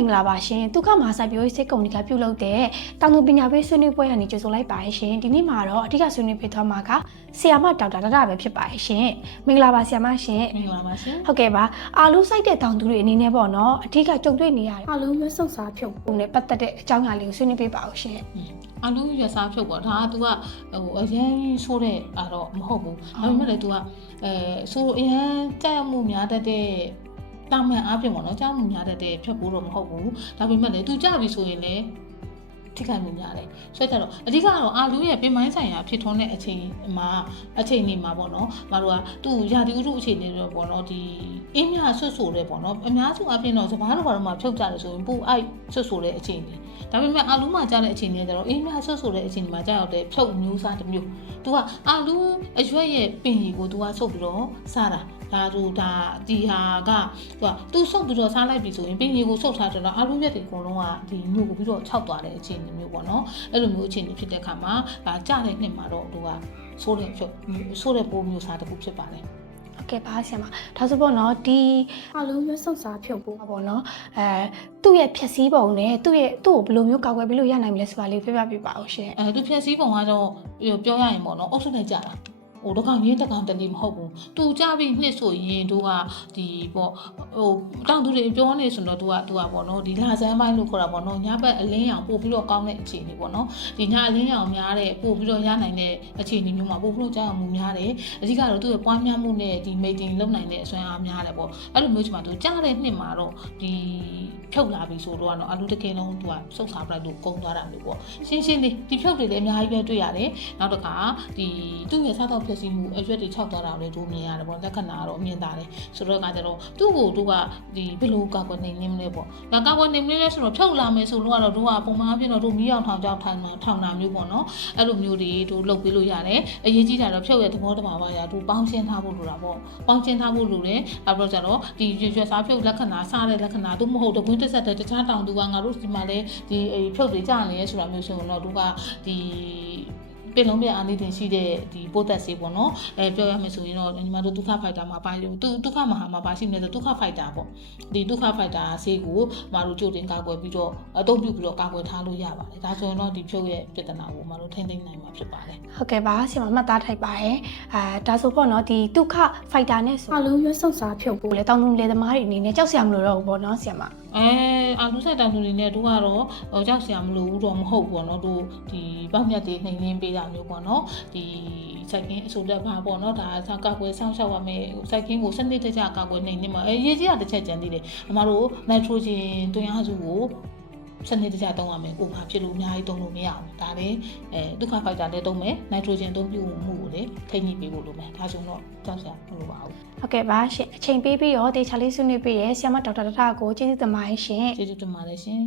မင်္ဂလာပါရှင်ဒုက္ခမဟာစိုက်ပျိုးရေးစိတ်ကုမ္ပဏီကပြုလုပ်တဲ့တောင်သူပညာပေးဆွေးနွေးပွဲကနေကြိုဆိုလိုက်ပါရှင်ဒီနေ့မှာတော့အဓိကဆွေးနွေးပေးသွားမှာကဆီယာမဒေါက်တာတရပဲဖြစ်ပါရှင်မင်္ဂလာပါဆီယာမရှင်မင်္ဂလာပါရှင်ဟုတ်ကဲ့ပါအာလူစိုက်တဲ့တောင်သူတွေအနေနဲ့ပေါ့နော်အဓိကကြုံတွေ့နေရတဲ့အာလူရွက်စုံစားဖြုတ်ပုံနဲ့ပတ်သက်တဲ့အကြောင်းအရာလေးကိုဆွေးနွေးပေးပါဦးရှင်အာလူရွက်စားဖြုတ်ပေါ့ဒါက तू အရင်ဆိုးတဲ့တော့မဟုတ်ဘူးဒါပေမဲ့လည်း तू ဆိုးအရင်ကြောက်မှုများတတ်တဲ့တာမန်အားဖြင့်ပေါ့နော်ကြောက်မှုများတတ်တဲ့ဖြတ်ဖို့တော့မဟုတ်ဘူးဒါပေမဲ့လည်း तू ကြပြီဆိုရင်လည်းထိခိုက်မှုများတယ်ဆိုတော့အဓိကတော့အာလူရဲ့ပင်ပိုင်းဆိုင်ရာဖြစ်ထွန်းတဲ့အချိန်နေမှာပေါ့နော်မတို့ကသူ့ရာသီဥတုအခြေအနေတွေပေါ့နော်ဒီအင်းမြဆွတ်ဆိုတဲ့ပေါ့နော်အများစုအပြင်တော့စဘာလို့ဘာလို့မှဖြုတ်ကြတယ်ဆိုရင်ပို့အိုက်ဆွတ်ဆိုတဲ့အခြေအနေဒါပေမဲ့အာလူမှာကြားတဲ့အခြေအနေကျတော့အင်းမြဆွတ်ဆိုတဲ့အခြေအနေမှာကြားရောက်တဲ့ဖြုတ်မျိုးစားတစ်မျိုးသူကအာလူအရွက်ရဲ့ပင်ကြီးကိုသူကဆုပ်ပြီးတော့စားတာဒါဒီဟာကသူဆုပ်ပြီးတော့စားလိုက်ပြီဆိုရင်ပင်ကြီးကိုဆုပ်ထားတော့အာလူရက်တွေအကုန်လုံးကဒီညို့ပြီးတော့ခြောက်သွားတဲ့အခြေအနေမျိုးပေါ့နော်အဲ့လိုမျိုးအခြေအနေဖြစ်တဲ့အခါမှာဒါကြားတဲ့နှစ်မှာတော့သူကဆိုးတဲ့ပိုးမျိုးစားတစ်ခုဖြစ်ပါတယ်ကဲပါဆရာမဒါဆိုပေါ့နော်ဒီအလုံးရွက်စုံစားဖြုတ်ဖို့ပေါ့နော်သူ့ရဲ့ဖြည့်စည်းပုံနဲ့သူ့ကိုဘယ်လိုမျိုးကောက်ွယ်ပြီးလို့ရနိုင်မလဲဆိုတာလေးပြပြပေးပါဦးရှင်သူဖြည့်စည်းပုံကတော့ပြောရရင်ပေါ့နော်အုပ်စုနဲ့ကြာတာတော့ကောင်ရင်းတကောင်တည်းမဟုတ်ဘူးသူကြပြီးနှစ်ဆိုရင်တို့ကဒီပေါ့တောင်သူတွေပြောနေဆိုတော့သူကပေါ့နော်ဒီလာစမ်းပိုင်းလို့ခေါ်တာပေါ့နော်ညဘက်အလင်းရောင်ပို့ပြီးတော့ကောင်းတဲ့အခြေအနေပေါ့နော်ဒီညအလင်းရောင်များတဲ့ပို့ပြီးတော့ရနိုင်တဲ့အခြေအနေမျိုးမှာပို့ပြီးတော့ကြောက်မှုများတယ်အဓိကတော့သူ့ရဲ့ပွားများမှုနဲ့ဒီမိတ်တင်လုံနိုင်တဲ့အစွမ်းအားများတယ်ပေါ့အဲ့လိုမျိုးချိန်မှာသူကြားတဲ့နှစ်မှာတော့ဒီဖြုတ်လာပြီဆိုတော့အလူတကယ်လုံးသူကစုပ်စားပလိုက်လို့ကုန်းသွားတာမျိုးပေါ့ရှင်းဒီဖြုတ်တွေလည်းအများကြီးပဲတွေ့ရတယ်နောက်တစ်ခါဒီသူ့ရဲ့စားတော့ဖြစ်စီမှုအရွက်တွေခြောက်သွားတာလည်းတို့မြင်ရတယ်ပေါ့လက္ခဏာတော့မြင်တာတယ်ဆိုတော့ကကြတော့သူ့ကိုတို့ကဒီဘယ်လိုကောက်ွယ်နေမလဲပေါ့ဒါကောက်ွယ်နေမလဲဆိုတော့ဖြုတ်လာမယ်ဆိုတော့တို့ကပုံမှန်အပြင်တော့တို့မီးအောင်ထောင်ကြောက်ထောင်တာမျိုးပေါ့နော်အဲ့လိုမျိုးတွေတို့လုပ်ပေးလို့ရတယ်အရေးကြီးတာတော့ဖြုတ်ရဲ့သဘောတဘာဝရာတို့ပေါင်းရှင်းထားဖို့လိုတာပေါ့ပေါင်းရှင်းထားဖို့လိုတယ်အဲ့တော့ကြတော့ဒီရွက်စားဖြုတ်လက္ခဏာစားတဲ့လက္ခဏာတို့မဟုတ်တကွင်းတက်ဆက်တဲ့တခြားတောင်သူကငါတို့ဒီမှာလဲဒီဖြုတ်တွေကြာနေရဲဆိုတာမျိုးဆိုတော့တို့ကဒီပင်လုံးပြအာနိသင်ရှိတဲ့ဒီပို့သက်ဆေးပေါ့နော်ပြောရမယ်ဆိုရင်တော့ညီမတို့ဒုက္ခဖိုက်တာမှာပါလို့ဒုက္ခမဟာမှာပါရှိနေတဲ့ဒုက္ခဖိုက်တာပေါ့ဒီဒုက္ခဖိုက်တာဆေးကိုမတို့ကြိုတင်ကာကွယ်ပြီးတော့အသုံးပြုပြီးတော့ကာကွယ်ထားလို့ရပါတယ်ဒါဆိုရင်တော့ဒီဖြုတ်ရဲ့ပြဿနာကိုမတို့ထိန်းသိမ်းနိုင်မှာဖြစ်ပါတယ်ဟုတ်ကဲ့ပါဆရာမမှတ်သားထိုက်ပါတယ်ဒါဆိုပေါ့နော်ဒီဒုက္ခဖိုက်တာနဲ့ဆိုအလုံးရွက်စုံစားဖြုတ်ဖို့လေတောင်းလုံးလေသမားတွေအနေနဲ့ကြောက်စရာမလိုတော့ဘူးပေါ့နော်ဆရာမအာလူဆိုင်တောင်သူတွေနဲ့တို့ကတော့ကြောက်စရာမလိုဘူးတော့မဟုတ်ဘူးပေါ့နော်တို့ဒီပေါက်မြတ်တွေနှိမ်နှင်းပေးတာမျိုးပေါ့နော်ဒီစိုက်ကင်းအဆိုလက်ပါပေါ့နော်ဒါကောက်ွယ်ဆောင်းရှောက်ရမယ်စိုက်ကင်းကိုစနစ်တကျကောက်ွယ်နှိမ်နှင်းမှာရေးကြီးတာတစ်ချက်ကျန်သေးတယ်အမတို့နိုက်ထရိုဂျင်တွင်းအားစုကိုစနစ်တကျသုံးရမယ်ကိုဘာဖြစ်လို့အများကြီးသုံးလို့မရအောင်ဒါလည်းဒုက္ခဖိုက်တာလည်းသုံးမယ်နိုက်ထရိုဂျင်အသုံးပြုမှုကိုလည်းထိန်းညှိပေးဖို့လိုမယ်ဒါဆိုတော့ကြောက်စရာမလိုပါဘူးဟုတ်ကဲ့ပါရှင်အချိန်ပေးပြီးတော့တေချာလေးဆွေးနွေးပေးရဆရာမဒေါက်တာတထကိုကျေးဇူးတင်ပါတယ်ရှင်ကျေးဇူးတင်ပါတယ်ရှင်